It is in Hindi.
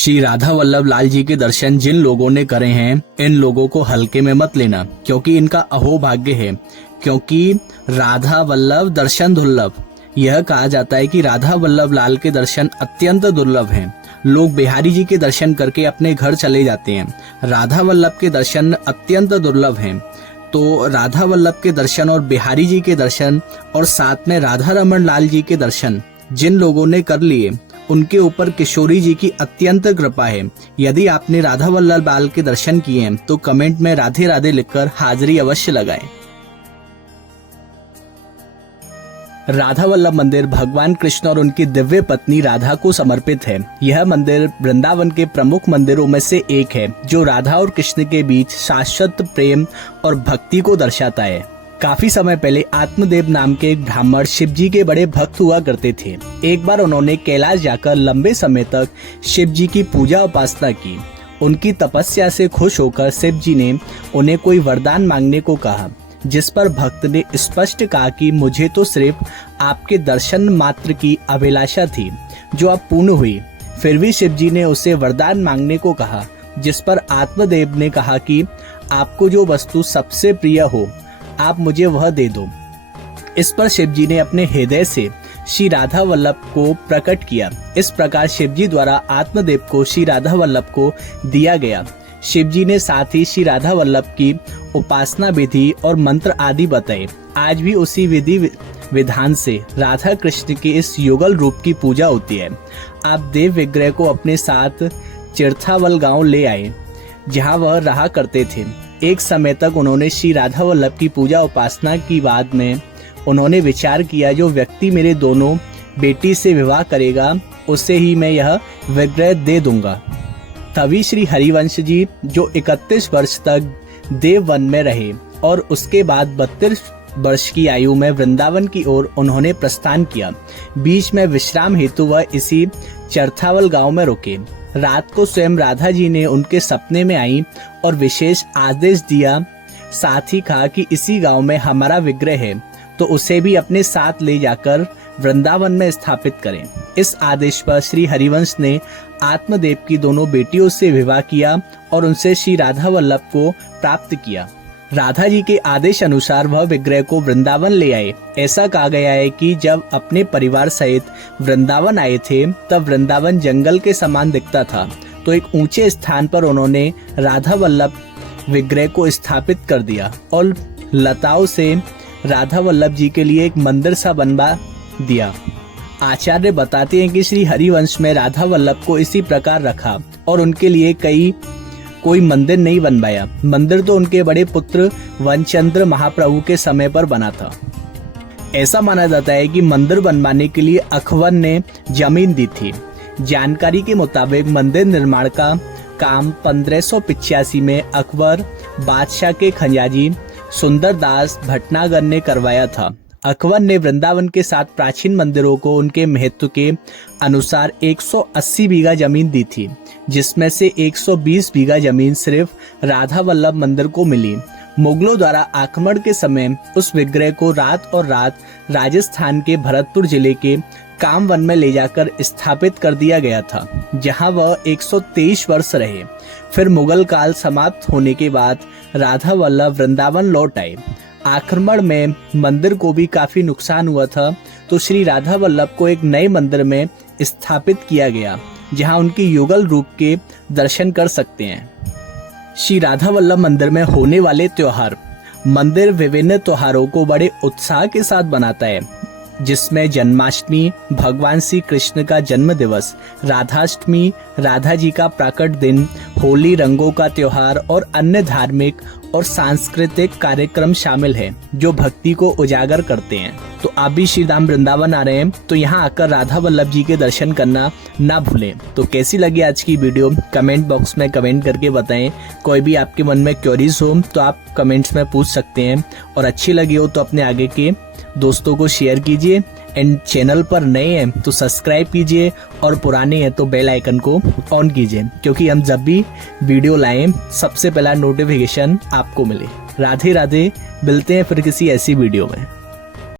श्री राधा वल्लभ लाल जी के दर्शन जिन लोगों ने करे हैं, इन लोगों को हल्के में मत लेना, क्योंकि इनका अहोभाग्य है। क्योंकि राधा वल्लभ दर्शन दुर्लभ, यह कहा जाता है कि राधा वल्लभ लाल के दर्शन अत्यंत दुर्लभ हैं। लोग बिहारी जी के दर्शन करके अपने घर चले जाते हैं। राधा वल्लभ के दर्शन अत्यंत दुर्लभ हैं। तो राधा वल्लभ के दर्शन और बिहारी जी के दर्शन और साथ में राधा रमन लाल जी के दर्शन जिन लोगों ने कर लिए, उनके ऊपर किशोरी जी की अत्यंत कृपा है। यदि आपने राधा वल्लभ लाल के दर्शन किए हैं तो कमेंट में राधे राधे लिखकर हाजिरी अवश्य लगाएं। राधा वल्लभ मंदिर भगवान कृष्ण और उनकी दिव्य पत्नी राधा को समर्पित है। यह मंदिर वृंदावन के प्रमुख मंदिरों में से एक है, जो राधा और कृष्ण के बीच शाश्वत प्रेम और भक्ति को दर्शाता है। काफी समय पहले आत्मदेव नाम के एक ब्राह्मण शिव जी के बड़े भक्त हुआ करते थे। एक बार उन्होंने कैलाश जाकर लंबे समय तक शिव जी की पूजा उपासना की। उनकी तपस्या से खुश होकर शिव जी ने उन्हें कोई वरदान मांगने को कहा, जिस पर भक्त ने स्पष्ट कहा कि मुझे तो सिर्फ आपके दर्शन मात्र की अभिलाषा थी, जो अब पूर्ण हुई। फिर भी शिव जी ने उसे वरदान मांगने को कहा, जिस पर आत्मदेव ने कहा कि आपको जो वस्तु सबसे प्रिय हो, आप मुझे वह दे दो। इस पर शिव जी ने अपने हृदय से श्री राधा वल्लभ को प्रकट किया। इस प्रकार शिव जी द्वारा आत्मदेव को श्री राधा वल्लभ को दिया गया। शिव जी ने साथ ही श्री राधा वल्लभ की उपासना विधि और मंत्र आदि बताए। आज भी उसी विधि विधान से राधा कृष्ण के इस युगल रूप की पूजा होती है। आप देव विग्रह को अपने साथ चिरथावल गांव ले आए, जहां वह रहा करते थे। एक समय तक उन्होंने श्री राधा वल्लभ की पूजा उपासना की। बाद में उन्होंने विचार किया, जो व्यक्ति मेरे दोनों बेटी से विवाह करेगा, उसे ही मैं यह विग्रह दे दूंगा। तभी श्री हरिवंश जी, जो 31 वर्ष तक देववन में रहे और उसके बाद 32 वर्ष की आयु में वृंदावन की ओर उन्होंने प्रस्थान किया। बीच में विश्राम हेतु वह इसी चरथावल गांव में रुके। रात को स्वयं राधा जी ने उनके सपने में आई और विशेष आदेश दिया। साथ ही कहा कि इसी गांव में हमारा विग्रह है, तो उसे भी अपने साथ ले जाकर वृंदावन में स्थापित करें। इस आदेश पर श्री हरिवंश ने आत्मदेव की दोनों बेटियों से विवाह किया और उनसे श्री राधा वल्लभ को प्राप्त किया। राधा जी के आदेश अनुसार वह विग्रह को वृंदावन ले आए। ऐसा कहा गया है कि जब अपने परिवार सहित वृंदावन आए थे, तब वृंदावन जंगल के समान दिखता था। तो एक ऊंचे स्थान पर उन्होंने राधा वल्लभ विग्रह को स्थापित कर दिया और लताओं से राधा वल्लभ जी के लिए एक मंदिर सा बनवा दिया। आचार्य बताते हैं कि श्री हरिवंश में राधा वल्लभ को इसी प्रकार रखा और उनके लिए कोई मंदिर नहीं बनवाया। मंदिर तो उनके बड़े पुत्र वनचंद्र महाप्रभु के समय पर बना था। ऐसा माना जाता है कि मंदिर बनवाने के लिए अकबर ने जमीन दी थी। जानकारी के मुताबिक मंदिर निर्माण का काम 1585 में अकबर बादशाह के खजांची सुंदरदास भटनागर ने करवाया था। अकबर ने वृंदावन के 7 प्राचीन मंदिरों को उनके महत्व के अनुसार 180 बीघा जमीन दी थी, जिसमें से 120 बीघा जमीन सिर्फ राधा वल्लभ मंदिर को मिली। मुगलों द्वारा आक्रमण के समय उस विग्रह को रात राजस्थान के भरतपुर जिले के कामवन में ले जाकर स्थापित कर दिया गया था, जहां वह 123 वर्ष रहे। फिर मुगल काल समाप्त होने के बाद राधा वल्लभ वृंदावन लौट आए। आक्रमण में मंदिर को भी काफी नुकसान हुआ था, तो श्री राधा वल्लभ को एक नए मंदिर में स्थापित किया गया, जहां उनकी युगल रूप के दर्शन कर सकते हैं। श्री राधा वल्लभ मंदिर में होने वाले त्योहार। मंदिर विभिन्न त्योहारों को बड़े उत्साह के साथ बनाता है, जिसमें जन्माष्टमी, भगवान श्री कृष्ण का जन्म दिवस, राधाष्टमी, राधा जी का प्रकट दिन, होली, रंगों का त्योहार और अन्य धार्मिक और सांस्कृतिक कार्यक्रम शामिल हैं, जो भक्ति को उजागर करते हैं। तो आप भी श्री धाम वृंदावन आ रहे हैं तो यहाँ आकर राधा वल्लभ जी के दर्शन करना ना भूलें। तो कैसी लगी आज की वीडियो, कमेंट बॉक्स में कमेंट करके बताएं। कोई भी आपके मन में क्वेरीज हो तो आप कमेंट्स में पूछ सकते हैं, और अच्छी लगी हो तो अपने आगे के दोस्तों को शेयर कीजिए। एंड चैनल पर नए हैं तो सब्सक्राइब कीजिए, और पुराने हैं तो बेल आइकन को ऑन कीजिए, क्योंकि हम जब भी वीडियो लाएं सबसे पहला नोटिफिकेशन आपको मिले। राधे राधे, मिलते हैं फिर किसी ऐसी वीडियो में।